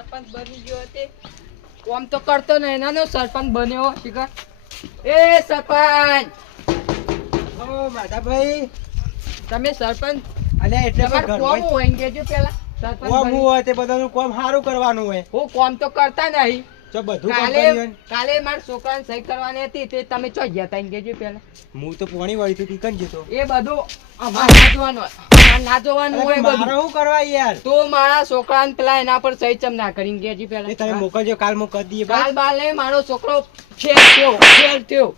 એનો સરપંચ બની ગયો તે કોમ તો કરતો ને એનાનો સરપંચ બન્યો શીખર. એ સરપંચ! ઓ માધાભાઈ તમે સરપંચ? અલ્યા એટલે કોમ હોય ને કહેજો પેલા? કોમ હોય તે બધાનું કોમ સારું કરવાનું હોય. હું કોમ તો કરતા નહીં. કાલે કાલે મારા છોકરાને સહી કરવાની હતી તે તમે ચો ગયા તા કહેજો પેલા? હું તો પોણી વાળી તું કીકન જતો એ બધું અમારે ના અમારે ના જોવાનું હોય બધું. શું કરવા યાર? તો મારા છોકરાને પેલા એના પર સહી ચમ ના કરીને કહેજો એ તમે મોકલજો કાલ હું કરી દઈએ કાલ બાલે મારો છોકરો ફેલ થયો ફેલ થયો.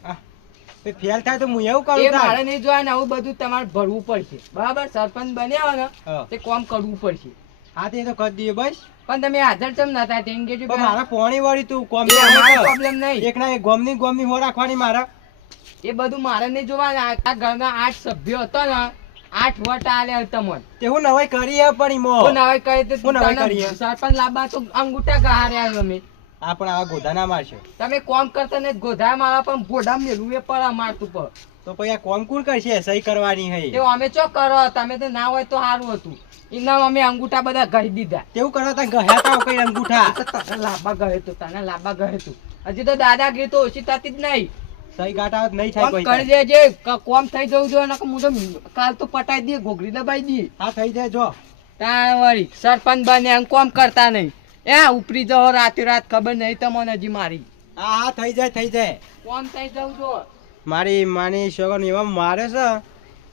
ફેલ થાય તો હું એવું કરું મારે નહીં જોવાનું આવું બધું તમારે ભરવું પડશે. બરાબર? સરપંચ બન્યા ને તે કોમ કરવું પડશે. હા તે તો કરી દઈએ બસ. પણ તમે હાજર ચમ ના થાય તેમ કહેજો મારા પોણી વાળી તું કોમ એ નહીં. એક ના એક ગોમની ગોમની હો રાખવાની મારા. એ બધું મારે નહીં જોવાના. આ ઘરના આઠ સભ્યો હતા ને આઠ વટ આલે તમોન. તે હું નવાઈ કરી પણ ઈમો. હું નવાઈ કરી તે હું નવાઈ કરી? સરપંચ લાબા તો અંગૂઠા ગહાર્યા તમે આ પણ આ ગોધાના મારશે. તમે કોમ કરતા ને ગોધા મારા પણ ગોઢા મેલું એ પર મારતું પર. તો પછી આ કોમ કોણ કરશે? સહી કરવાની હે. તે અમે ચો કરો? તમે તો ના હોય તો સારું હતું. એના અમે અંગૂઠા બધા ગહી દીધા. તેવું કરો તા ગયા તા કઈ અંગૂઠા? તને લાંબા ગહે તું તને લાંબા ગહે તું. હજી તો દાદાગીરી તો ઓછી થતી જ નહીં. સહી ગાટા નહીં થાય કોઈ કરી દેજે કોમ થઈ જવું જો નકર હું તો કાલ તો પટાઈ દે ઘોઘરી દબાઈ દી હા થઈ જાય જો. ત્યાં વળી સરપંચ બને એમ કોમ કરતા નહીં. એ ઉપરી જવો રાતે રાત ખબર નહીં તમને હજી મારી. હા હા થઈ જાય થઈ જાય. કોમ થઈ જવું જો મારી માની શોગન એવા મારે છે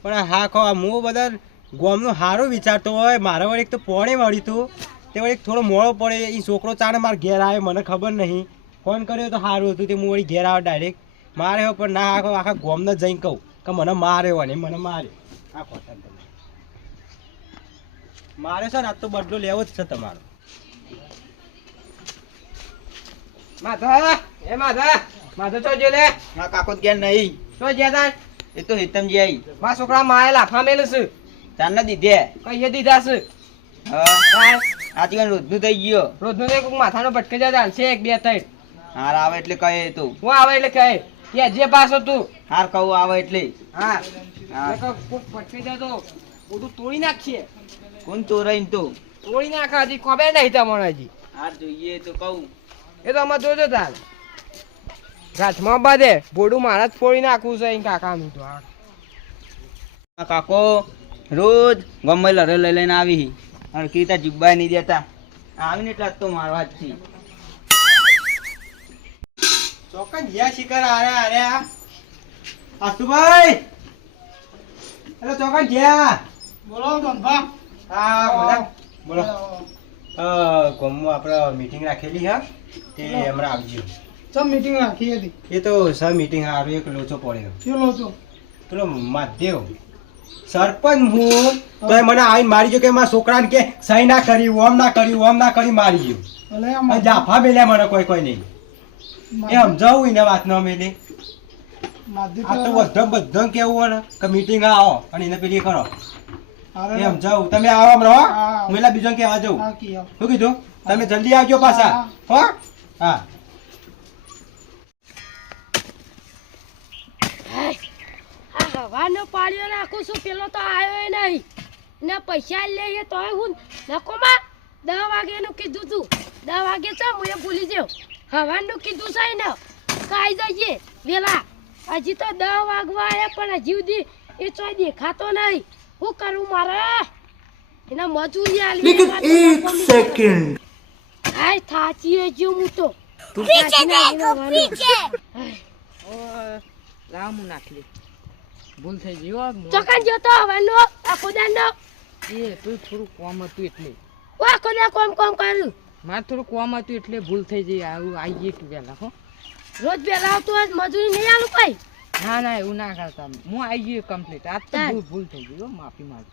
પણ હા ખો હું બધા ગોમનું સારું વિચારતો હોય મારા વળી એક તો પોણે વળ્યું તું તે વળી થોડો મોડો પડે એ છોકરો ચાને મારા ઘેર આવે મને ખબર નહીં. ફોન કર્યો તો સારું હતું તે હું વળી ઘેર આવે ડાયરેક્ટ. મારે હો પણ ના આખો આખા ગોમને જઈને કહું કે મને માર્યો ને મને માર્યો. આ ખોટા તમે મારે છે ને આજ તો બદલો લેવો જ છે તમારો. માધા એ માધા માધા તો જે લે. કાકો નહીં. તો એ તો મારા છોકરા માએ લાફા મેલું છે. ચાંદના દીધે. કહીએ દીધા છે. હા. આજકાલ રોજનું થઈ ગયો. રોજનું માથાનો ભટકે જાય ચાલશે એક બે ત્રણ. હાર આવે એટલે કહે તું. હું આવે એટલે કહે. કે જે પાછો તું. હાર કહું આવે એટલે. હા. કોક તો બધું તોડી નાખીએ કોણ તોરાઈ તું? તોડી નાખા હજી ખબર નહીં તમને હજી. હાર જોઈએ તો કહું. એ તો અમે જોજો તાર. રાતમાં બાંધે બોડું મારા જ ફોડી નાખવું છે એમ કાકા નું તો કાકો રોજ ગમે લડે લઈ લઈને આવી. અને કીતા જીબ્બા નહીં દેતા. આવીને એટલા તો મારવા જ છી ચોક્કસ જ્યાં શિકાર આરે આરે આસુભાઈ હેલો ચોક્કસ જ્યાં બોલો ગંભા હા બોલો. બોલો. અ આપણે મીટિંગ રાખેલી હા? તે હમણાં આવજો. મીટિંગ રાખી હતી? એ તો સર મીટિંગ હારું એક લોચો પડ્યો. કેવો લોચો? પેલો માધ્યવ. સરપંચ હું. તો એ મને આવીને મારી ગયો કે મારા છોકરાને કે સહી ના કરી ઓમ ના કરી ઓમ ના કરી મારી ગયો. જાફા મેલ્યા મને કોઈ કોઈ નહીં. એ મા- સમજાવું એને વાત ન મેલી. આ તો બધા બધા કેવું હોય કે મીટિંગ આવો અને એને પેલી કરો. એ સમજાવું તમે આવો હમણાં હો. હું એટલે બીજો કહેવા આવો. શું કીધું? તમે જલ્દી આવજો પાછા. હો. હા. હવાનો પાડ્યો નાખું છું. પેલો તો આવ્યો નહીં. ને પૈસા લઈએ તોય હું નકોમાં દસ વાગ્યાનું કીધું તું. દસ વાગે છે હું એ ભૂલી જાઉં. હવાનું કીધું છે ને? કાઈ જઈએ. વેલા હજી તો દહ વાગવા આવ્યા પણ હજી સુધી એ ચોય દેખાતો નહીં. શું કરું મારે? એના મજૂરી આલી એક સેકન્ડ હાય થાચી ગયો હું તો. પીછે દેખો પીછે. લાવ હું નાખલી. ભૂલ થઈ ગઈ હો મો- તો જોતો હવાનો આખો ખુદાનો એ તું થોડું કોમ હતું એટલે. ઓ ખુદા કોમ કોમ કરું મારે થોડું કોમ હતું એટલે ભૂલ થઈ જઈ આવું આવીએ તું વહેલા હો. રોજ વેલા આવતું હોય મજૂરી નહીં આવું ભાઈ ના ના એવું ના કરતા. હું આવી ગયો કમ્પ્લીટ આજ તો ભૂલ ભૂલ થઈ ગઈ હો માફી માંગુ.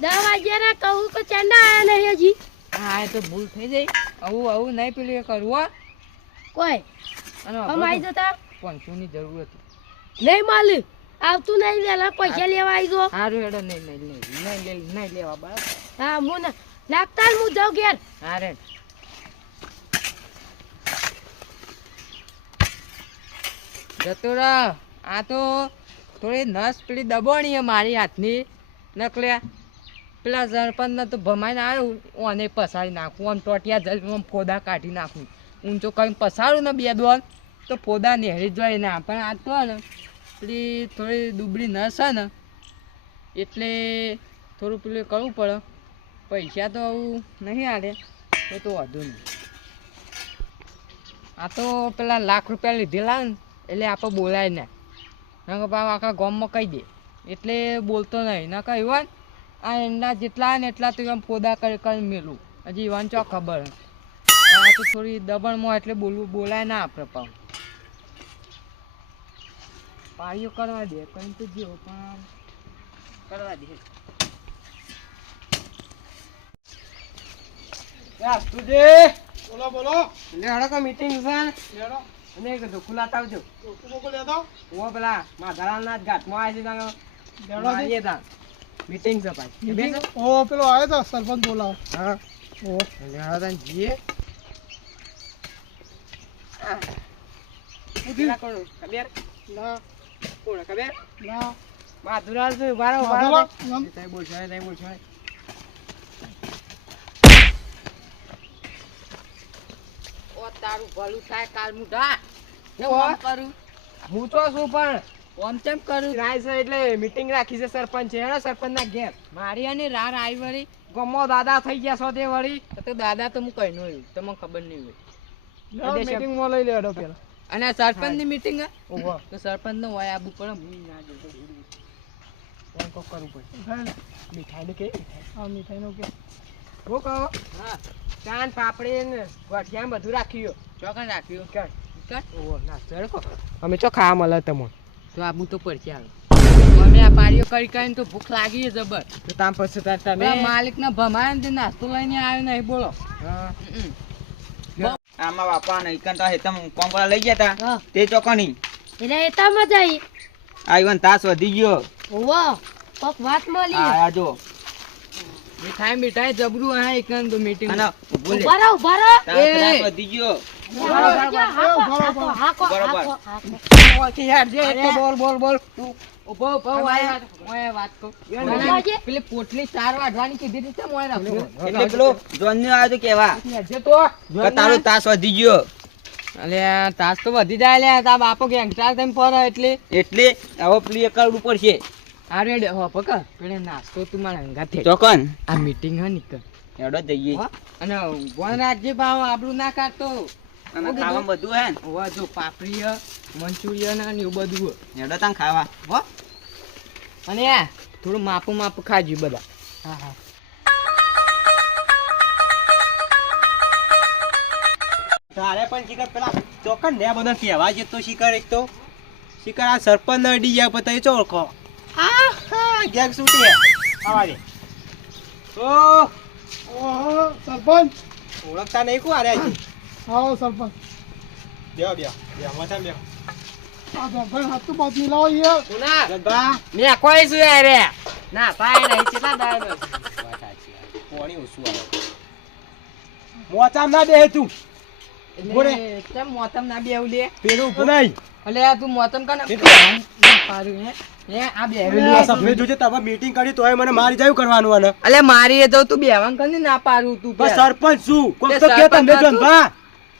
દસ વાગ્યા કહું કે ચંડા આયા નહીં હજી? હા એ તો ભૂલ થઈ જઈ આવું આવું નહીં પેલું એ કરવું હો. કોઈ? આવી જતા? પંચોની જરૂર હતી. નહીં માલું આવતું નહીં વેલા પૈસા લેવા આવી ગયો સારું હેડો નહીં નહીં નહીં નહીં લેવા બરાબર. હા હું ના લાગતા જ હું જાઉં ઘેર. અરે જતો આ તો થોડી નસ પેલી દબાણી મારી હાથની. નકલ્યા પેલા સરપંચને તો ભમાઈને આવ્યું, ઓને પસાડી નાખું, આમ ટોટિયા જલ આમ ફોદા કાઢી નાખું. ઊંચો કરીને પસાડું ને બે દોન, તો ફોદા નેહરી જાય ના પણ આ તો ને પેલી થોડી દુબળી નસ છે ને, એટલે થોડું પેલું કરવું પડે. પૈસા તો આવું નહીં આલે તો તો વાંધો નહીં. આ તો પેલા લાખ રૂપિયા લીધેલા ને, એટલે આપણે બોલાય ને. નકર પાછું આખા ગામમાં કહી દે. એટલે બોલતો નહીં. ના કહ્યું હોય ને આ એના જેટલા ને એટલા તો એમ ફોદા કરી કરી મેલું. હજી ઈવાન ચો ખબર. આ તો થોડી દબણમાં એટલે બોલવું, બોલાય ના આપણે પાછું. પાળીઓ કરવા દે કંઈ તો જેવો પણ કરવા દે. બોલો બોલો. કો મીટિંગ છે? લેડો અને એક ધોકું લાતા આવજો. ડોકું બોકું લેતા ઓ પેલા માધારાના ઘાટમાં આવે છે લેડો તા મીટિંગ છે ભાઈ. ઓ પેલો આવ્યો તો સરપંચ બોલાવો. હા. ઓ. લે હડો તાન જીએ પેલા કોણ? ના. કોણ? ના. માધુરાલ એમ. તઈ બોલશો તઈ બોલશો ઓ તારું ભલું થાય કાલ મુઢા હું કરું. હું તો શું પણ. ઓમ કેમ કરું? રાય છે એટલે મીટિંગ રાખી છે સરપંચ હેડો સરપંચ ના ઘેર. મારી અને રાર આવી વળી. ગમો દાદા થઈ ગયા છો તે વળી. તો દાદા તો હું કઈ હોય તમને ખબર નહીં હોય. મીટિંગમાં લઈ લેડો પેલા. અને સરપંચની મીટિંગ ઓહો તો સરપંચ નો હોય આબુ પડે હું ના જતો. કોણ કોક કરવું પડે. ને? મીઠાઈ ને કે આ મીઠાઈનું કે. હું કહો હા. ચાન પાપડી ને ગઠિયા બધું રાખ્યું. ચોકન રાખ્યું? કર કર ઓહો નાસ્તો હેડો અમે ચો ખાવા મળે તમને. તો આબુ તો પડશે આવે અમે આ પારીઓ કરી કરીને તો ભૂખ લાગી જબર. તો તામ પછી તમે માલિક ના ભમાય ને નાસ્તો લઈને આવ્યો નહીં બોલો. આમાં બાપા નહીં કાન તો હેતમ કોમ લઈ ગયા તા. તે ચોકની એટલે મજા આવી આ તાસ વધી ગયો. વાત મળી. આ જો. મીઠાઈ મીઠાઈ જબરું હા એક તો મીટિંગ ના બોલે ઊભા રહો ઊભા રહો. તાસ એ. વધી ગયો. તાસ વધી ગયો. અલે તાસ તો વધી જાય તા બાપો ગેંગસ્ટાર થઈને ફરે એટલે. એટલે હવે પેલી કરવું પડશે આ ડે હો પક પેલે નાસ્તો તું મારા હંગાથે ચોકન. આ મીટિંગ હે નીકળ. એડો જઈએ. અને વન રાજ્ય ભાવ આપણું ના કાઢતો. અને ખાવા બધું હે હોવા જો પાપડી મંચુરિયન અને એવું બધું. એડો તાન ખાવા. હો. અને આ થોડું માપું માપું ખાજો બધા. હા હા. તારે પણ શિખર પેલા ચોકન ને બધા કહેવા જતો શિખર એક તો. શિખર આ સરપંચ અડી ગયા પછી ચો ઓળખો આ હા ગેંગ છૂટી આવા દે ઓ ઓહો સરપંચ ઓળખતા નહીં કોણ આરે છે આવો સરપંચ બેહો બેહો બેહો માથા બેહો આ ધોભાઈ હાથું બાદ મિલાવો યાર સુના ગગા મેં કોઈ શું યાર ના તું મોતમ ના બેહું લે? પેલું ઊભું અલે તું મોતમ કને? એટલે? હે? હે આ આ સફેદ જોજે તમે મીટિંગ કરી તોય મને મારી જાયું કરવાનું આને અલે મારી એ તો તું બેવાન કને ના પારું તું બસ સરપંચ શું? કોક તો કે સરપંચ તમને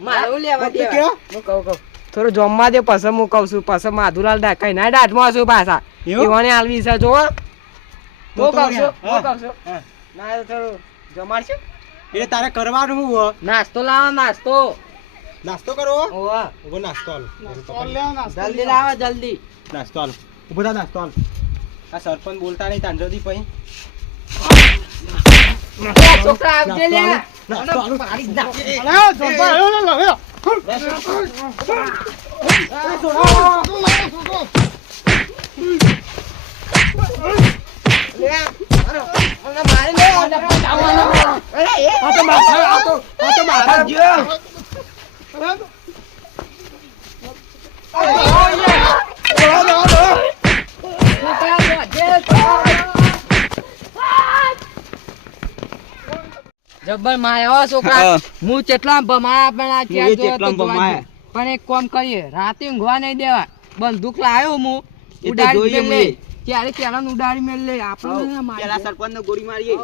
મારું લેવા કોક કે? હું કહું કહું. થોડું જમવા દે પછી હું કહું છું પછી માધુલાલ ડાકાઈ ના દાઢમાં છું પાછા. એવું? આલવી છે જો. હું કહું છું હું કહું છું. ના થોડું જમાડશું. એટલે તારે કરવાનું હું નાસ્તો લાવો નાસ્તો. નાસ્તો કરો ઓવા. ઊભો નાસ્તો હાલ. ચાલ લેવો નાસ્તો જલ્દી લાવો જલ્દી. નાસ્તો હાલ. ઊભો થા નાસ્તો હાલ. આ સરપંચ બોલતા નહીં તાંજોદી પછી એ છોકરા આવજે લે નાસ્તો હાલ. પાડી મારી લે અને પટાવવાનો. અરે એ. આ તો માથા આ તો આ તો માથા છોકરા જબ્બર માર્યા હો છોકરા. હું. કેટલા બમાયા પણ આ ક્યાં જોયો. જ. પણ એક કામ કરીએ રાતે ઊંઘવા નહીં દેવા. બંદૂક લાવ્યો હું. ઉડાડી મુએ. ક્યારે કેળાનું ઉડાડી મેળ લે આપણે પેલા સરપંચ ગોળી મારીએ.